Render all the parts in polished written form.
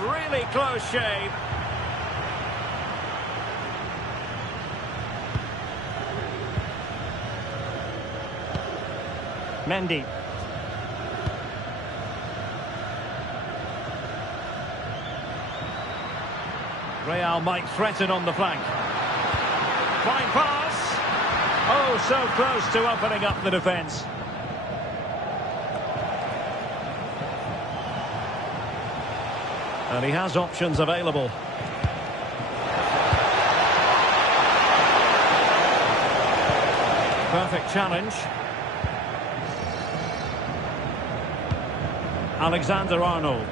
Really close shave. Mendy. Real might threaten on the flank. Fine pass. Oh, so close to opening up the defence. And he has options available. Perfect challenge. Alexander-Arnold.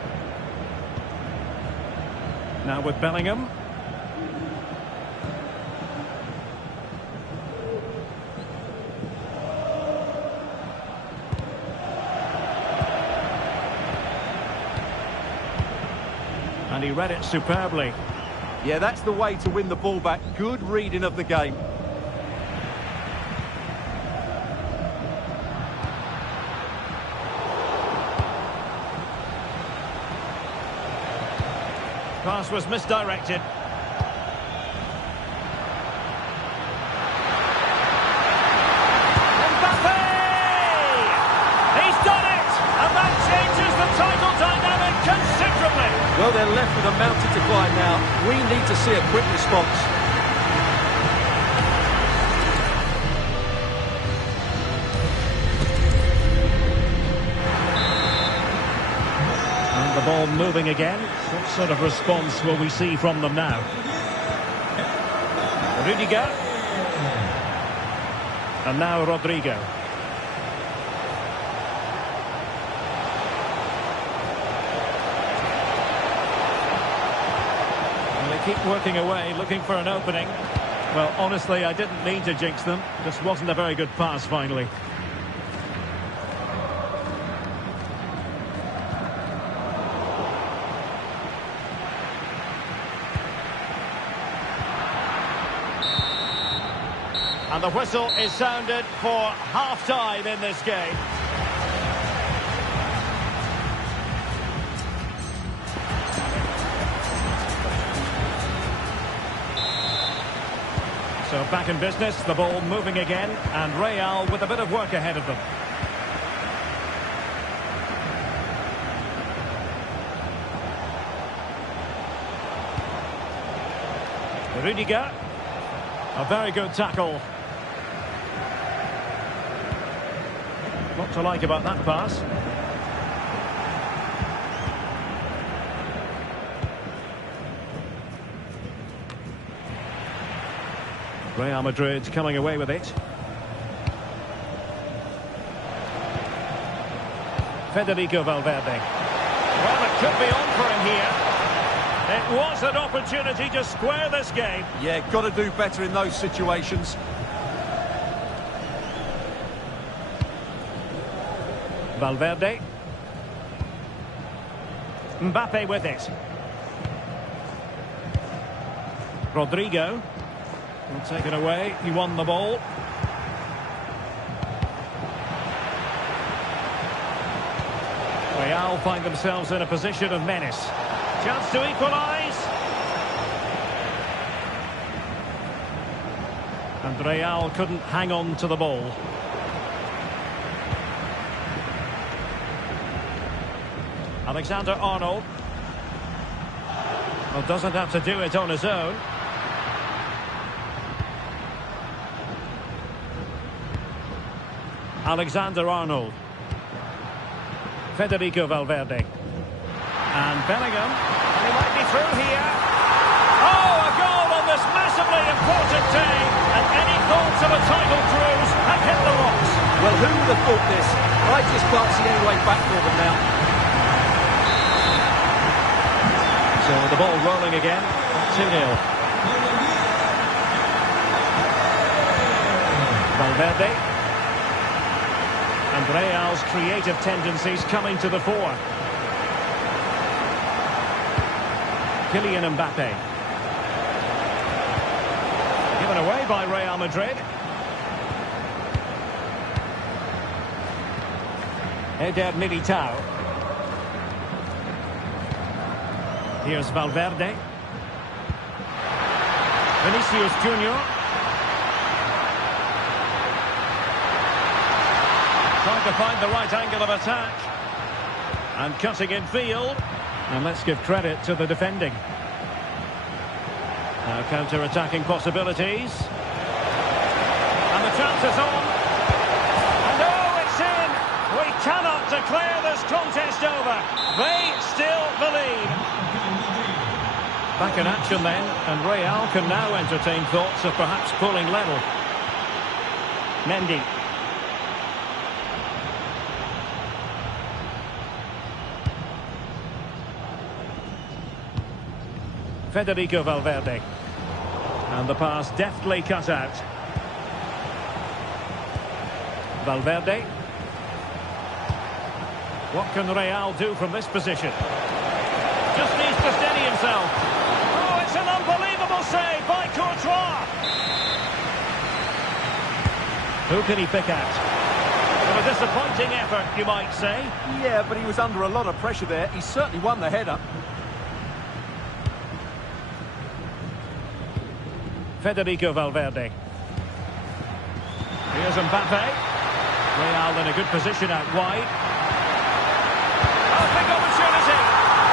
Now with Bellingham. And he read it superbly. Yeah, that's the way to win the ball back. Good reading of the game. Pass was misdirected. Mbappe! He's done it! And that changes the title dynamic considerably. Well, they're left with a mountain to climb now. We need to see a quick response. And the ball moving again. What sort of response will we see from them now? Rudiger. And now Rodrigo. And they keep working away, looking for an opening. Well, honestly, I didn't mean to jinx them. Just wasn't a very good pass, finally. And the whistle is sounded for half-time in this game. So back in business, the ball moving again, and Real with a bit of work ahead of them. Rudiger. A very good tackle. What to like about that pass? Real Madrid coming away with it. Federico Valverde. Well, it could be on for him here. It was an opportunity to square this game. Yeah, got to do better in those situations. Valverde. Mbappe with it. Rodrigo. Will take it away. He won the ball. Real find themselves in a position of menace. Chance to equalise. And Real couldn't hang on to the ball. Alexander-Arnold. Well, doesn't have to do it on his own. Alexander-Arnold. Federico Valverde. And Bellingham. And he might be through here. Oh, a goal on this massively important day. And any thoughts of a title cruise have hit the rocks. Well, who would have thought this? I just can't see any way back for them now. So the ball rolling again. 2-0. Valverde. And Real's creative tendencies coming to the fore. Kylian Mbappe. Given away by Real Madrid. Eder Militao. Here's Valverde. Vinicius Junior. Trying to find the right angle of attack. And cutting in field. And let's give credit to the defending. Now counter-attacking possibilities. And the chance is on. And oh, it's in! We cannot declare this contest over. They still believe. Back in action then, and Real can now entertain thoughts of perhaps pulling level. Mendy. Federico Valverde. And the pass deftly cut out. Valverde. What can Real do from this position? Just needs to steady himself. Oh, it's an unbelievable save by Courtois. Who can he pick at? Well, a disappointing effort, you might say. Yeah, but he was under a lot of pressure there. He certainly won the header. Federico Valverde. Here's Mbappe. Real in a good position out wide. A big opportunity.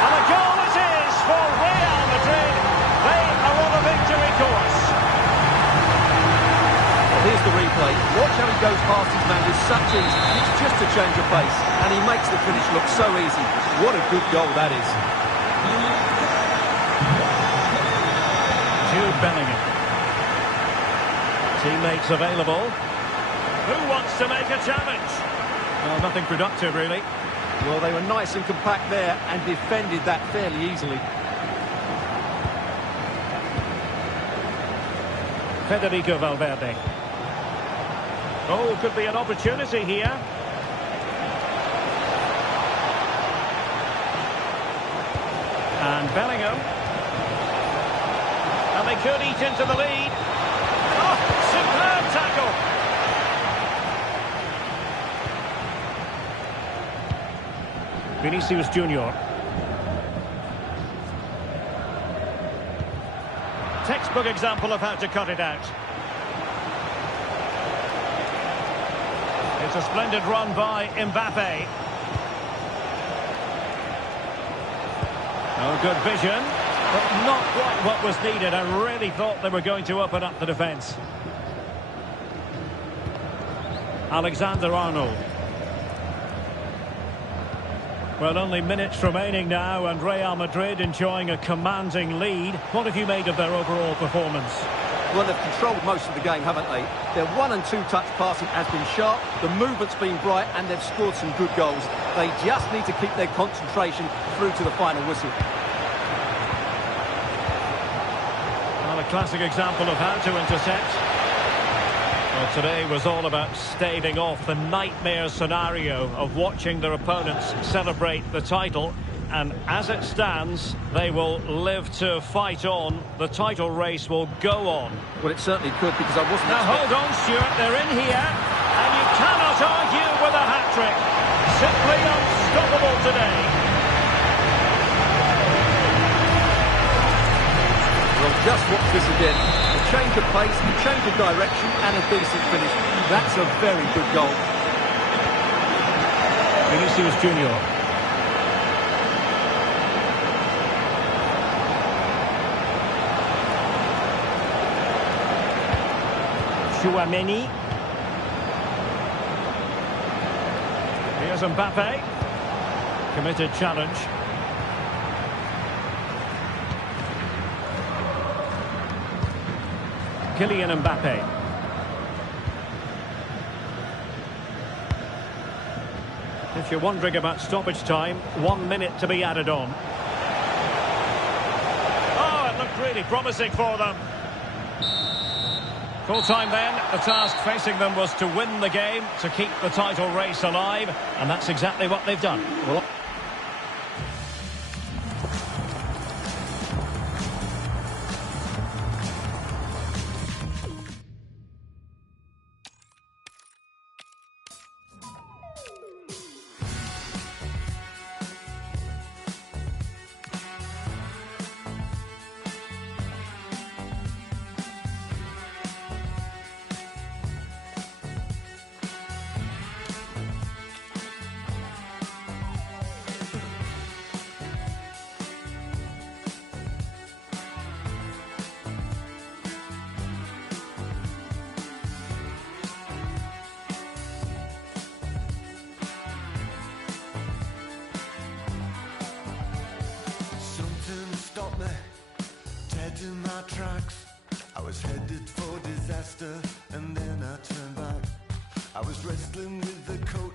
And the goal it is for Real Madrid. They are on a victory course. Well, here's the replay. Watch how he goes past his man with such ease. It's just a change of pace. And he makes the finish look so easy. What a good goal that is. Jude Bellingham. Teammates available. Who wants to make a challenge? Well, nothing productive, really. Well, they were nice and compact there and defended that fairly easily. Federico Valverde. Oh, could be an opportunity here. And Bellingham. And they could eat into the lead. Oh, superb tackle. Vinicius Junior. Textbook example of how to cut it out. It's a splendid run by Mbappe. Oh, good vision, but not quite what was needed. I really thought they were going to open up the defence. Alexander-Arnold. Well, only minutes remaining now, and Real Madrid enjoying a commanding lead. What have you made of their overall performance? Well, they've controlled most of the game, haven't they? Their 1- and 2-touch passing has been sharp, the movement's been bright, and they've scored some good goals. They just need to keep their concentration through to the final whistle. Well, a classic example of how to intercept. Well, today was all about staving off the nightmare scenario of watching their opponents celebrate the title. And as it stands, they will live to fight on. The title race will go on. Well, it certainly could, because I wasn't Now hold on, Stuart, they're in here. And you cannot argue with a hat-trick. Simply unstoppable today. Well, just watch this again. A change of pace, a change of direction, and a decent finish. That's a very good goal. Vinicius Junior. Chouameni. Here's Mbappe. Committed challenge. Kylian Mbappe. If you're wondering about stoppage time, 1 minute to be added on. Oh, it looked really promising for them. Full time then, the task facing them was to win the game, to keep the title race alive, and that's exactly what they've done. Well, my tracks. I was headed for disaster, and then I turned back. I was wrestling with the coat.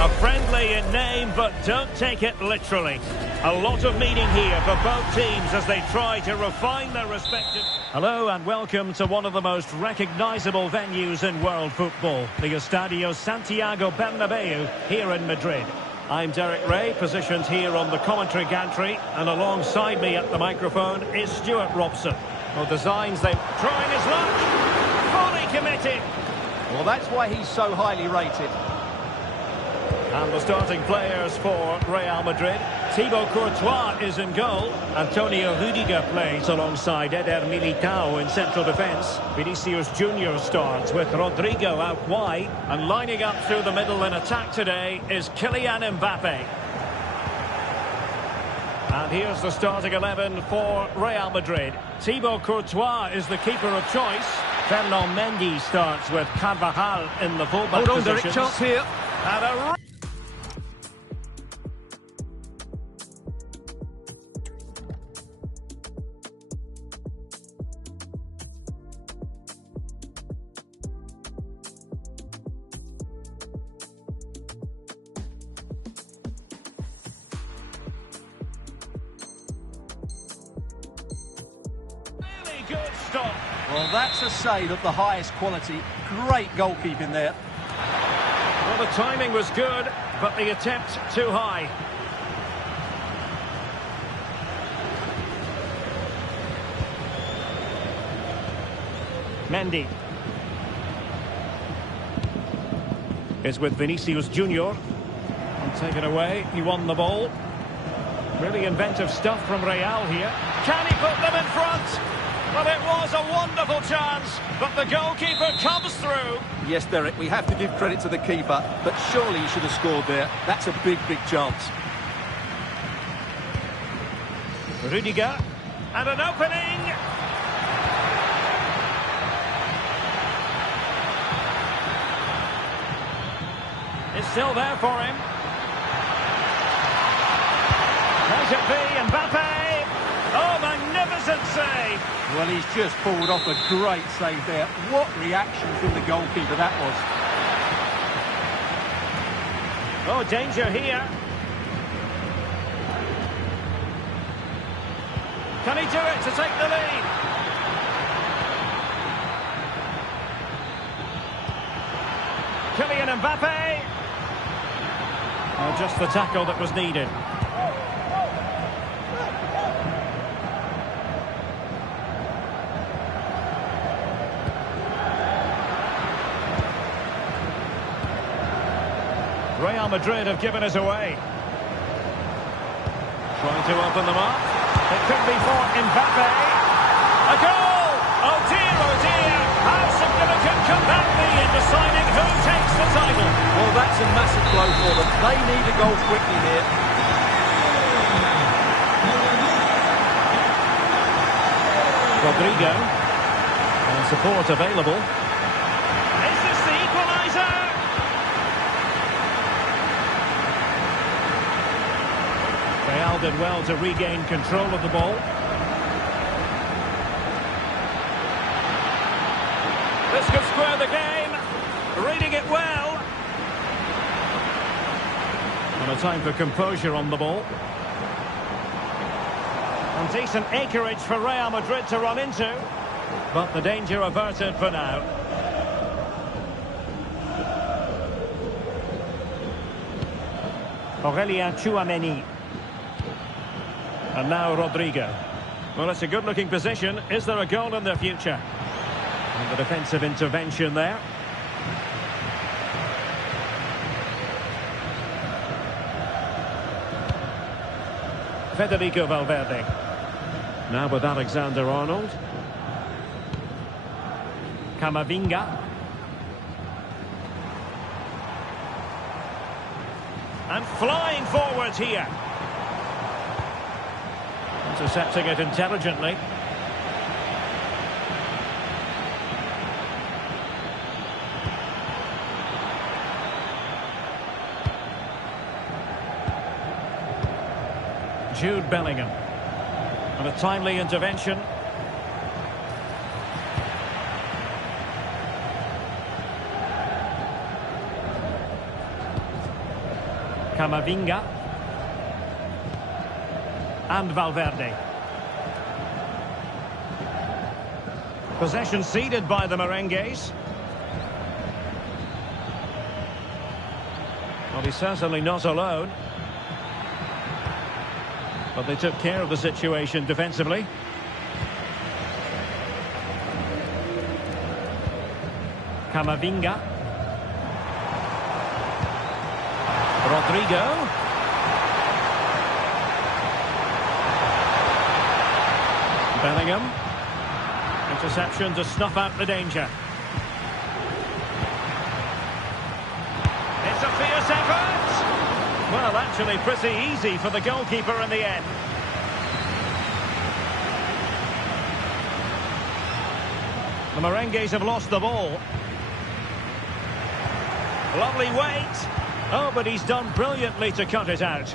A friendly in name, but don't take it literally. A lot of meaning here for both teams as they try to refine their respective... Hello and welcome to one of the most recognisable venues in world football, the Estadio Santiago Bernabeu here in Madrid. I'm Derek Ray, positioned here on the commentary gantry, and alongside me at the microphone is Stuart Robson. Well, designs they've trying his luck, fully committed. Well, that's why he's so highly rated. And the starting players for Real Madrid. Thibaut Courtois is in goal. Antonio Rudiger plays alongside Eder Militao in central defence. Vinicius Junior starts with Rodrigo out wide. And lining up through the middle in attack today is Kylian Mbappe. And here's the starting 11 for Real Madrid. Thibaut Courtois is the keeper of choice. Fernand Mendy starts with Carvajal in the fullback position. Derek, chance here. And a good stop. Well, that's a save of the highest quality. Great goalkeeping there. Well, the timing was good, but the attempt too high. Mendy is with Vinicius Junior. And taken away, he won the ball. Really inventive stuff from Real here. Can he put them in front? Well, it was a wonderful chance, but the goalkeeper comes through. Yes, Derek, we have to give credit to the keeper, but surely he should have scored there. That's a big, big chance. Rudiger, and an opening. It's still there for him. Might it be Mbappe? Oh, magnificent save! Well, he's just pulled off a great save there. What reaction from the goalkeeper that was. Oh, danger here. Can he do it to take the lead? Kylian Mbappe. Oh, just the tackle that was needed. Real Madrid have given us away. Trying to open them up. It could be for Mbappe. A goal! Oh dear, how significant can that be in deciding who takes the title? Well, that's a massive blow for them. They need a goal quickly here. Rodrigo. And support available. Is this the equaliser? Real did well to regain control of the ball. This could square the game. Reading it well. And a time for composure on the ball. And decent acreage for Real Madrid to run into. But the danger averted for now. Aurelien Tchouameni. And now Rodrigo. Well, it's a good-looking position. Is there a goal in the future? And the defensive intervention there. Federico Valverde. Now with Alexander-Arnold. Camavinga. And flying forward here. Intercepting it intelligently. Jude Bellingham. And a timely intervention. Camavinga. And Valverde. Possession ceded by the Merengues. Well, he's certainly not alone. But they took care of the situation defensively. Camavinga. Rodrigo. Bellingham. Interception to snuff out the danger. It's a fierce effort. Well, actually pretty easy for the goalkeeper in the end. The Merengues have lost the ball. Lovely weight. Oh, but he's done brilliantly to cut it out.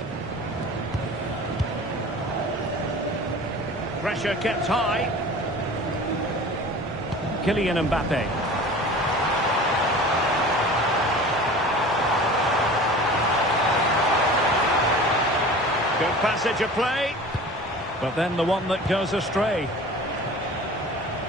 Pressure kept high. Kylian Mbappe. Good passage of play. But then the one that goes astray.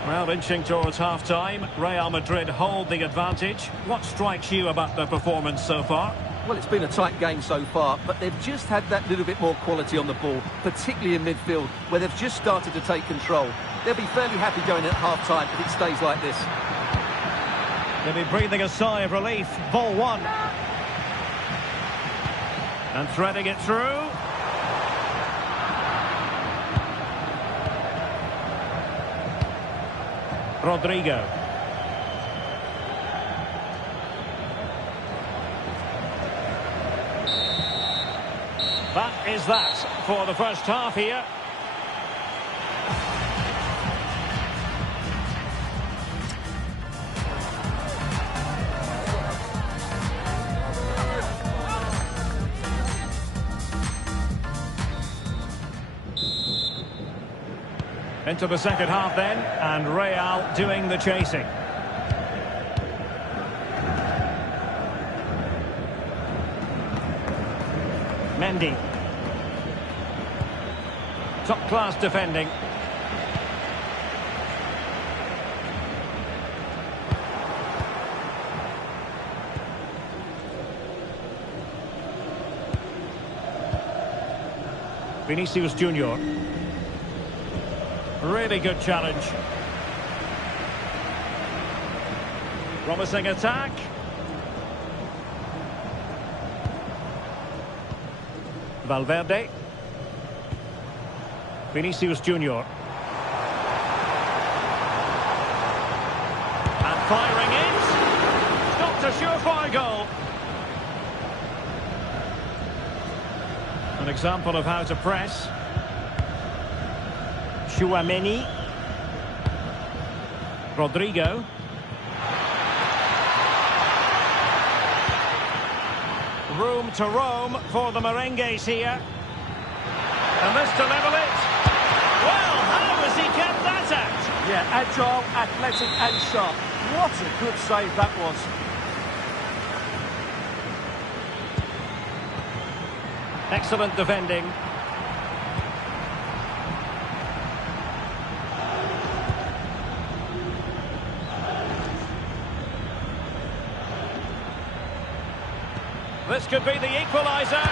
Well, inching towards half-time, Real Madrid hold the advantage. What strikes you about their performance so far? Well, it's been a tight game so far, but they've just had that little bit more quality on the ball, particularly in midfield, where they've just started to take control. They'll be fairly happy going at half-time if it stays like this. They'll be breathing a sigh of relief. Ball one. And threading it through. Rodrigo. That is that for the first half here. Into the second half then, and Real doing the chasing. Mendy. Top-class defending. Vinicius Junior. Really good challenge. Promising attack. Valverde. Vinicius Junior. And firing it. Not a surefire goal. An example of how to press. Tchouaméni. Rodrigo. Room to roam for the Merengues here. And this to level it. Well, how has he kept that out? Yeah, agile, athletic and sharp. What a good save that was. Excellent defending. This could be the equaliser.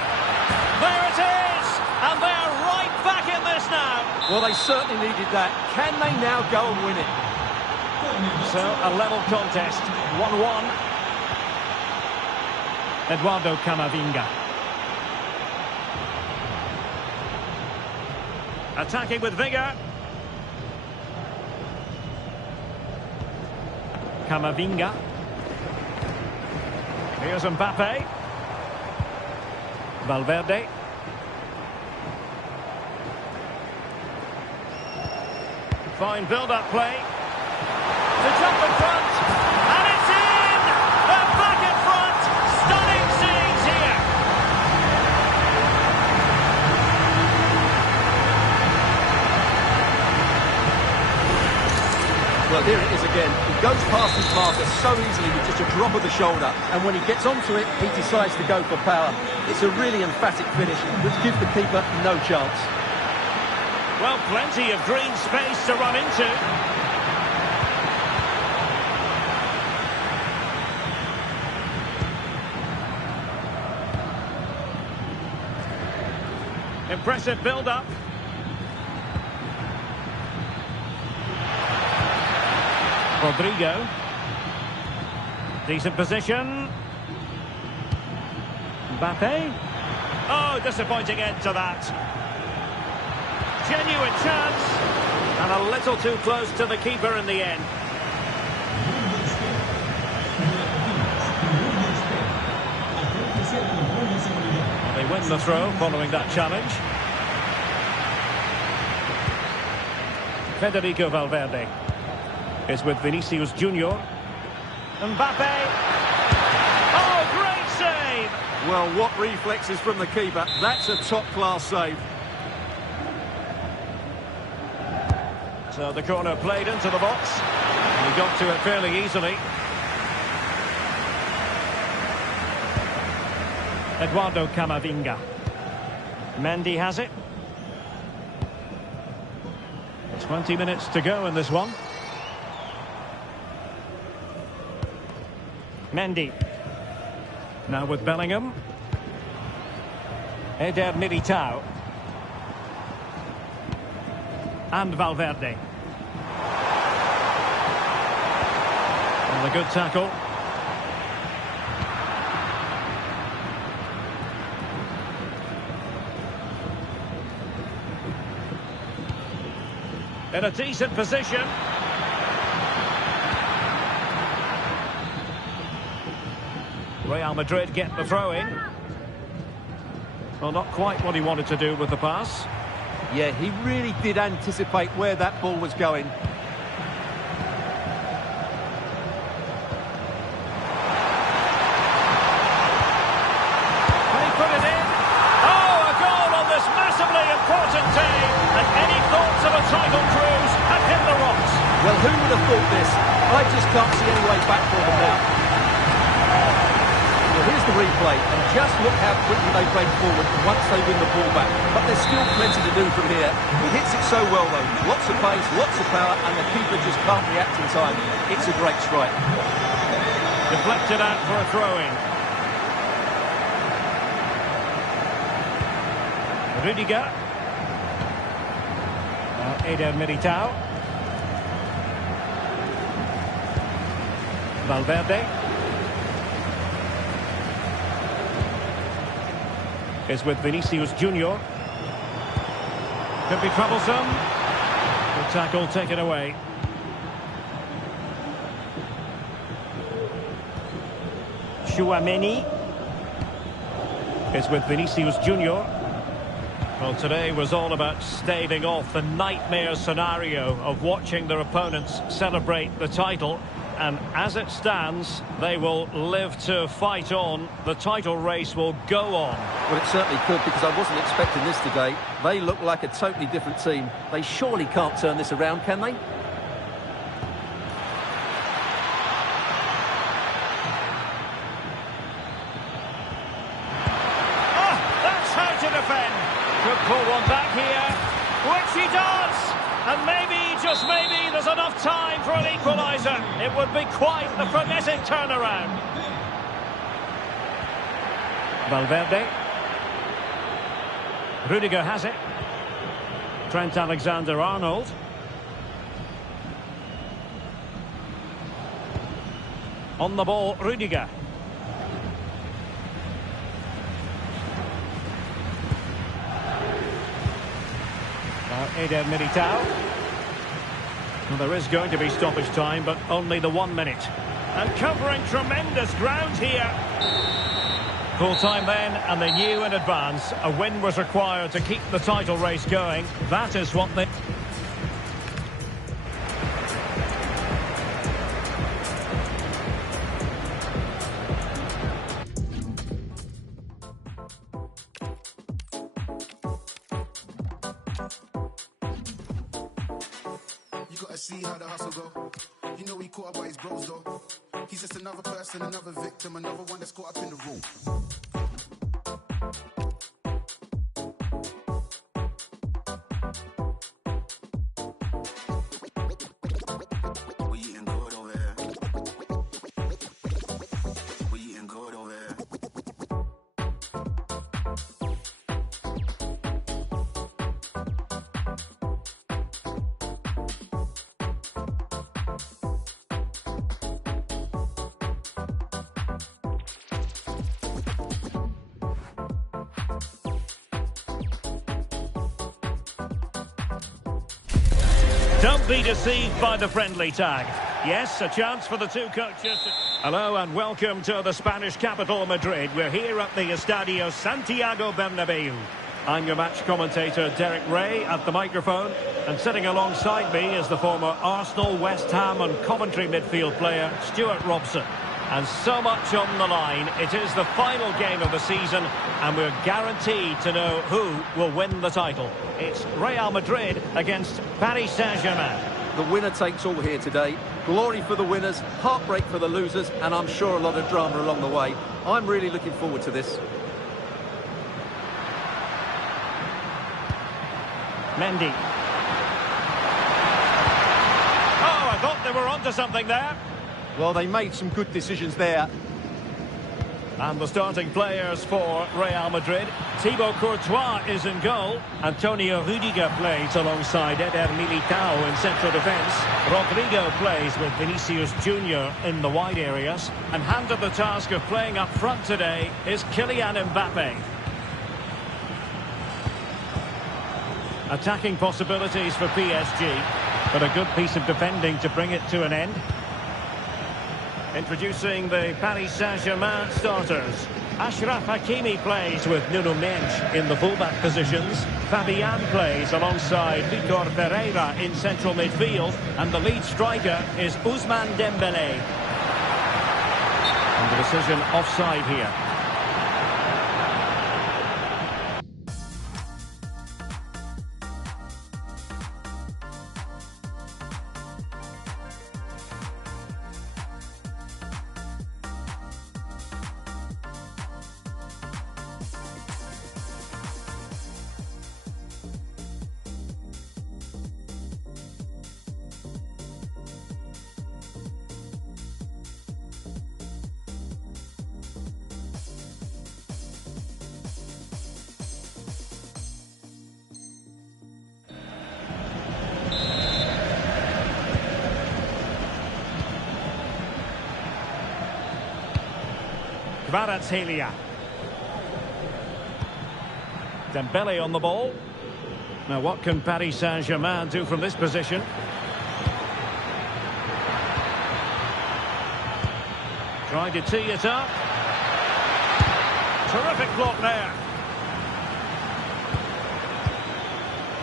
There it is! And they're right back in this now. Well, they certainly needed that. Can they now go and win it? So, a level contest. 1-1. Eduardo Camavinga. Attacking with vigour. Camavinga. Here's Mbappe. Valverde. Fine build-up play. To jump in front. And it's in! They're back in front. Stunning scenes here. Well, here it is again. Goes past his marker so easily with just a drop of the shoulder, and when he gets onto it, he decides to go for power. It's a really emphatic finish, which gives the keeper no chance. Well, plenty of green space to run into. Impressive build-up. Rodrigo. Decent position. Mbappe. Oh, disappointing end to that. Genuine chance. And a little too close to the keeper in the end. They win the throw following that challenge. Federico Valverde is with Vinicius Junior. Mbappe. Oh, great save! Well, what reflexes from the keeper. That's a top-class save. So the corner played into the box. He got to it fairly easily. Eduardo Camavinga. Mendy has it. 20 minutes to go in this one. Mendy. Now with Bellingham. Eder Militao. And Valverde. And a good tackle. In a decent position. Real Madrid get the throw in. Well, not quite what he wanted to do with the pass. Yeah, he really did anticipate where that ball was going. Can he put it in? Oh, a goal on this massively important day. And any thoughts of a title cruise have hit the rocks. Well, who would have thought this? I just can't see any way back for them now. Well, here's the replay, and just look how quickly they break forward once they win the ball back. But there's still plenty to do from here. He hits it so well, though. Lots of pace, lots of power, and the keeper just can't react in time. It's a great strike. Deflected out for a throw-in. Rudiger. Eder Militao. Valverde. Is with Vinicius Junior. Could be troublesome. The tackle taken away. Tchouaméni is with Vinicius Junior. Well, today was all about staving off the nightmare scenario of watching their opponents celebrate the title. And as it stands, they will live to fight on. The title race will go on. Well, it certainly could, because I wasn't expecting this today. They look like a totally different team. They surely can't turn this around, can they? Oh, that's how to defend. Could pull one back here, which he does. And maybe, just maybe, there's enough time for an equaliser. It would be quite the frenetic turnaround. Valverde. Rudiger has it. Trent Alexander-Arnold. On the ball, Rudiger. Now Eder Militao. Well, there is going to be stoppage time, but only the 1 minute. And covering tremendous ground here. Full time then, and they knew in advance a win was required to keep the title race going. That is what they... You gotta see how the hustle go. You know he caught up by his bros though. He's just another person, another victim, another one that's caught up in the room. Don't be deceived by the friendly tag. Yes, a chance for the two coaches. Hello and welcome to the Spanish capital, Madrid. We're here at the Estadio Santiago Bernabeu. I'm your match commentator, Derek Ray, at the microphone. And sitting alongside me is the former Arsenal, West Ham and Coventry midfield player, Stuart Robson. And so much on the line. It is the final game of the season, and we're guaranteed to know who will win the title. It's Real Madrid against Paris Saint-Germain. The winner takes all here today. Glory for the winners, heartbreak for the losers, and I'm sure a lot of drama along the way. I'm really looking forward to this. Mendy. Oh, I thought they were onto something there. Well, they made some good decisions there. And the starting players for Real Madrid. Thibaut Courtois is in goal. Antonio Rudiger plays alongside Eder Militao in central defence. Rodrigo plays with Vinicius Junior in the wide areas. And handed the task of playing up front today is Kylian Mbappe. Attacking possibilities for PSG, but a good piece of defending to bring it to an end. Introducing the Paris Saint-Germain starters. Achraf Hakimi plays with Nuno Mendes in the fullback positions. Fabian plays alongside Victor Pereira in central midfield. And the lead striker is Ousmane Dembélé. And the decision offside here. Kvaratskhelia. Dembele on the ball. Now what can Paris Saint-Germain do from this position? Tried to tee it up. Terrific block there.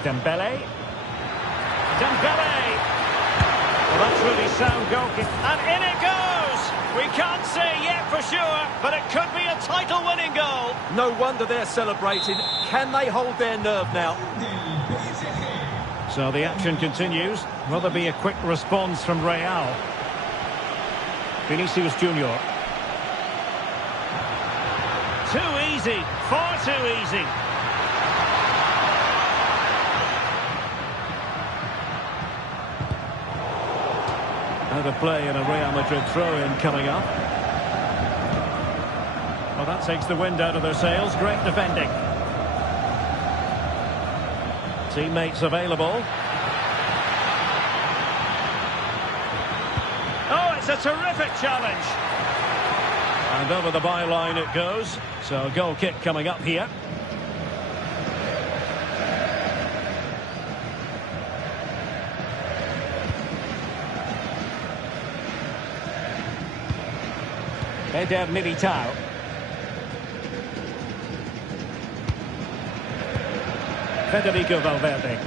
Dembele. Dembele! Well, that's really sound goalkeeping. And in it goes! We can't say yet for sure, but it could be a title-winning goal. No wonder they're celebrating. Can they hold their nerve now? So the action continues. Will there be a quick response from Real? Vinicius Junior. Too easy. Far too easy. Out of play and a Real Madrid throw-in coming up. Well, that takes the wind out of their sails. Great defending. Teammates available. Oh, it's a terrific challenge. And over the byline it goes. So a goal kick coming up here. Eder Militao. Federico Valverde.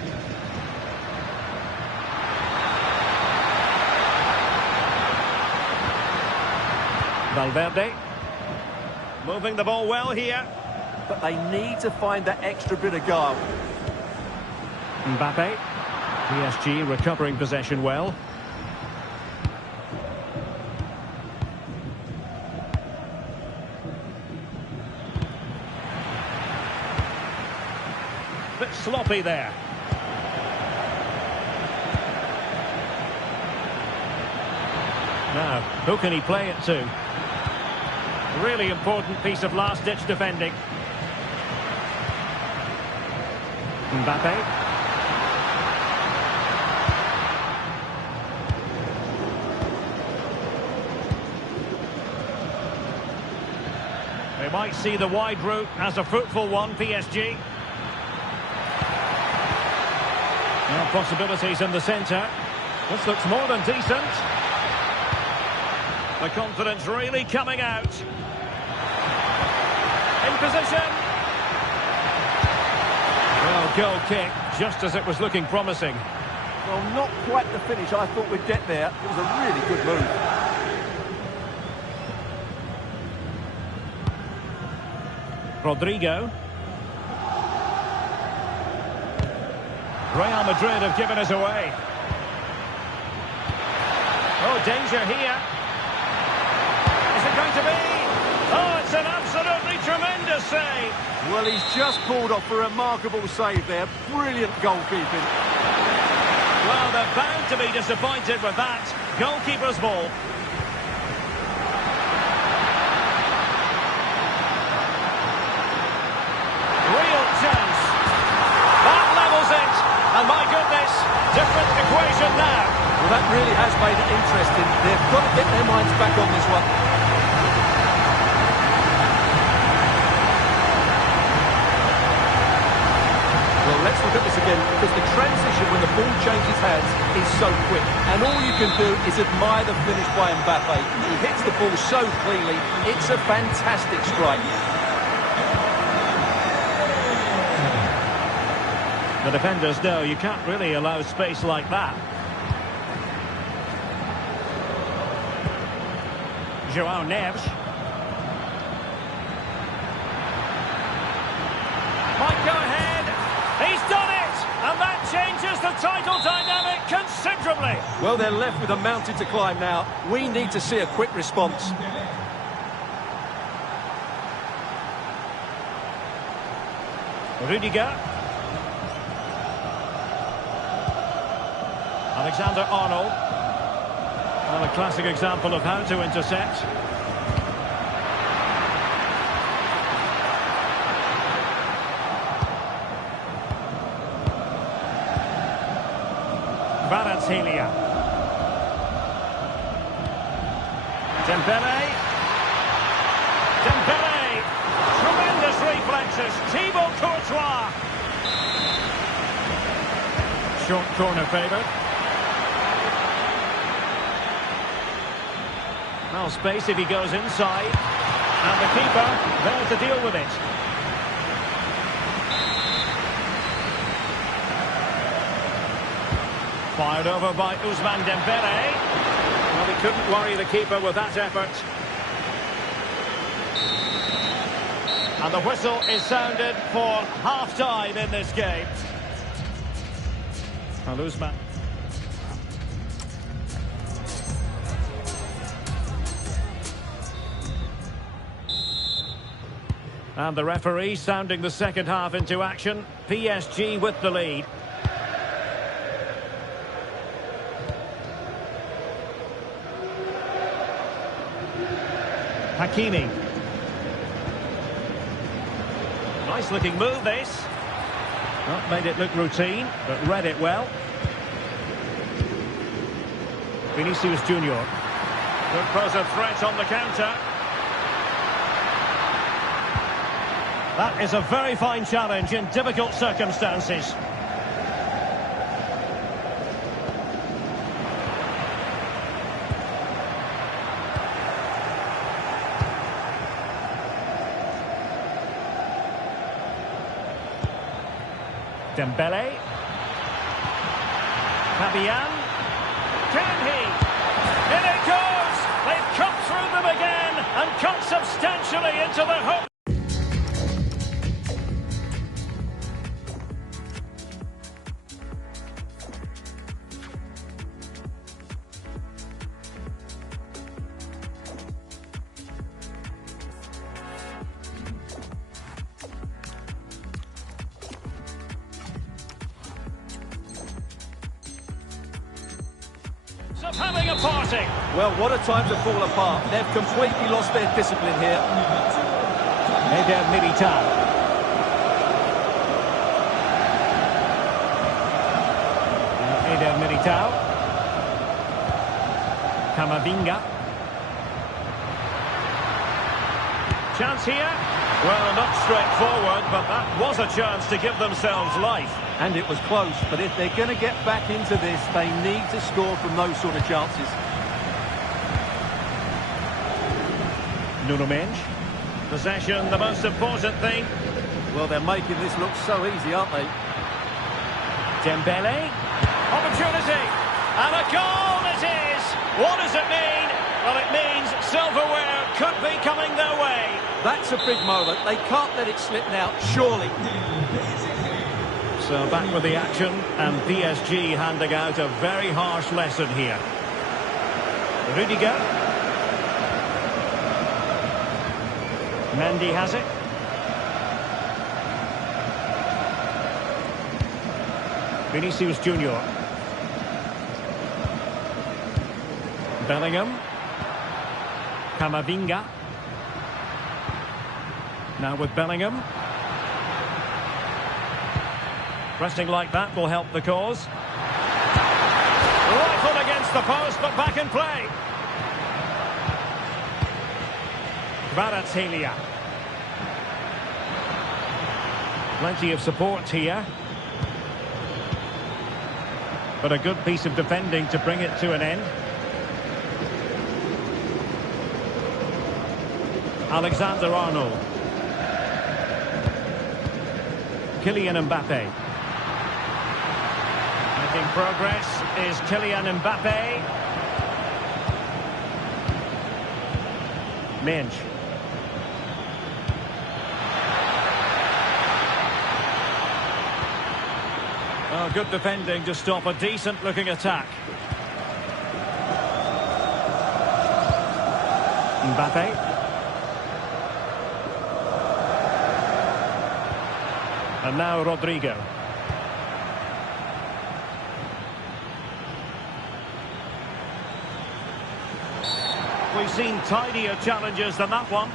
Valverde. Moving the ball well here. But they need to find that extra bit of guile. Mbappe. PSG recovering possession well. Bit sloppy there. Now, who can he play it to? Really important piece of last-ditch defending. Mbappe. They might see the wide route as a fruitful one, PSG. Now possibilities in the centre. This looks more than decent. The confidence really coming out. In position. Well, goal kick, just as it was looking promising. Well, not quite the finish I thought we'd get there. It was a really good move. Rodrigo. Real Madrid have given us away. Oh, danger here. Is it going to be? Oh, it's an absolutely tremendous save. Well, he's just pulled off a remarkable save there. Brilliant goalkeeping. Well, they're bound to be disappointed with that. Goalkeeper's ball. Real chance. That levels it. And my goodness, different equation now. Well, that really has made it interesting. They've got to get their minds back on this one. Well, let's look at this again, because the transition when the ball changes hands is so quick. And all you can do is admire the finish by Mbappe. He hits the ball so cleanly. It's a fantastic strike. The defenders know you can't really allow space like that. João Neves. Might go ahead. He's done it! And that changes the title dynamic considerably. Well, they're left with a mountain to climb now. We need to see a quick response. Rudiger. Alexander-Arnold. Well, a classic example of how to intercept. Kvaratskhelia. Dembele. Dembele. Tremendous reflexes. Thibaut Courtois. Short corner favoured. Well, space if he goes inside. And the keeper there to deal with it. Fired over by Ousmane Dembele. Well, he couldn't worry the keeper with that effort. And the whistle is sounded for half-time in this game. And Ousmane. And the referee sounding the second half into action. PSG with the lead. Hakimi. Nice looking move this. Not made it look routine, but read it well. Vinicius Junior. Could pose a threat on the counter. That is a very fine challenge in difficult circumstances. Dembele. Fabian. Can he? In it goes! They've cut through them again and cut substantially into the hook. Of having a party. Well, what a time to fall apart. They've completely lost their discipline here. Eder Militao. Eder Militao. Camavinga. Chance here. Well, not straightforward, but that was a chance to give themselves life. And it was close, but if they're going to get back into this, they need to score from those sort of chances. Nuno Mendes. Possession, the most important thing. Well, they're making this look so easy, aren't they? Dembele. Opportunity. And a goal it is. What does it mean? Well, it means silverware could be coming their way. That's a big moment. They can't let it slip now, surely. So back with the action, and PSG handing out a very harsh lesson here. Rudiger. Mendy has it. Vinicius Junior. Bellingham. Camavinga. Now with Bellingham. Pressing like that will help the cause. Rifled against the post, but back in play. Kvaratskhelia. Plenty of support here. But a good piece of defending to bring it to an end. Alexander-Arnold. Kylian Mbappe. Making progress is Kylian Mbappe. Mendes. Oh, good defending to stop a decent-looking attack. Mbappe. And now Rodrigo. We've seen tidier challenges than that one.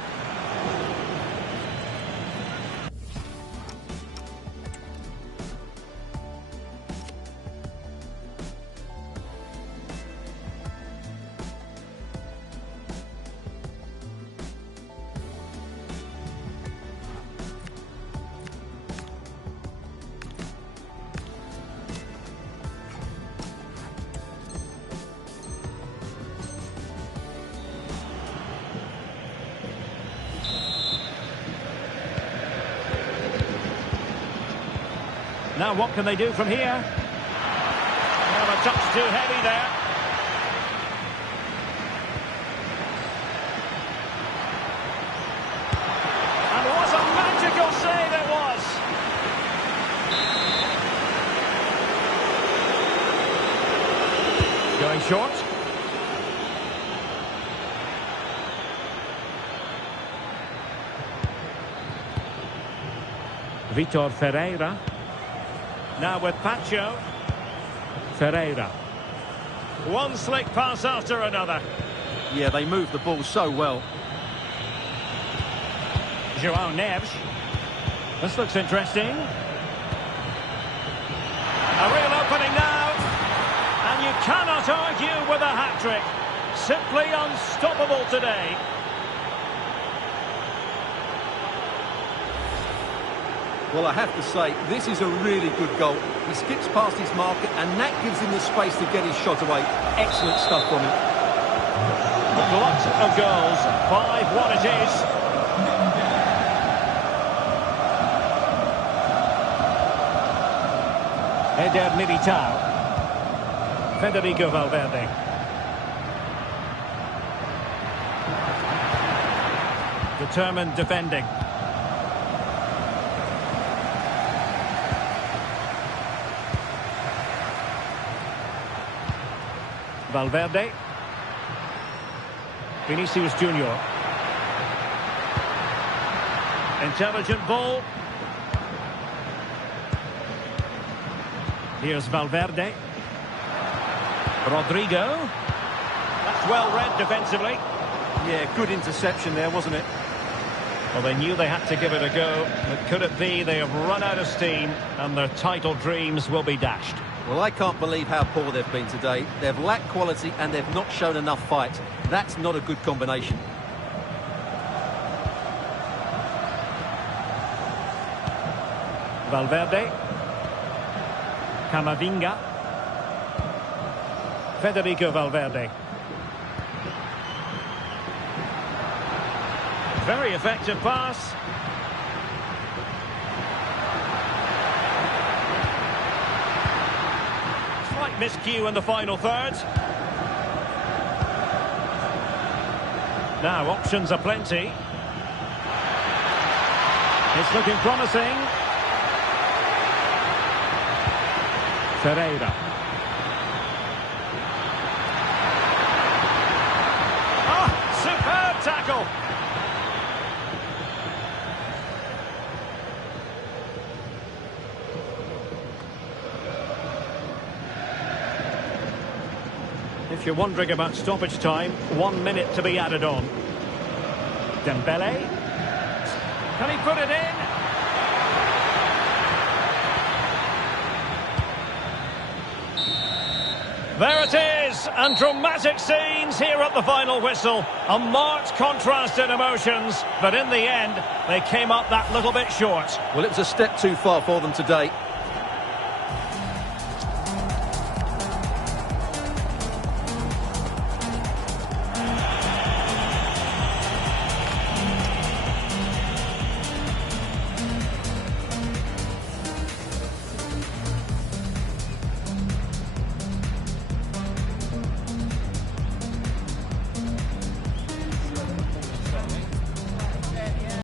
Now what can they do from here? Well, a touch too heavy there. And what a magical save it was! Going short. Vitor Ferreira. Now with Pacho. Ferreira. One slick pass after another. Yeah, they move the ball so well. Joao Neves. This looks interesting. A real opening now. And you cannot argue with a hat-trick. Simply unstoppable today. Well, I have to say, this is a really good goal. He skips past his marker, and that gives him the space to get his shot away. Excellent stuff from him. A glut of goals. 5-1 it is. Eder Militao. Federico Valverde. Determined defending. Valverde. Vinicius Junior. Intelligent ball. Here's Valverde. Rodrigo. just well read defensively. Yeah, good interception there, wasn't it? Well, they knew they had to give it a go, but could it be they have run out of steam and their title dreams will be dashed? Well, I can't believe how poor they've been today. They've lacked quality and they've not shown enough fight. That's not a good combination. Valverde. Camavinga. Federico Valverde. Very effective pass. Slight miscue in the final third. Now options are plenty. It's looking promising. Ferreira. Ah, superb tackle. If you're wondering about stoppage time, 1 minute to be added on. Dembele. Can he put it in? There it is, and dramatic scenes here at the final whistle. A marked contrast in emotions, but in the end, they came up that little bit short. Well, it was a step too far for them today.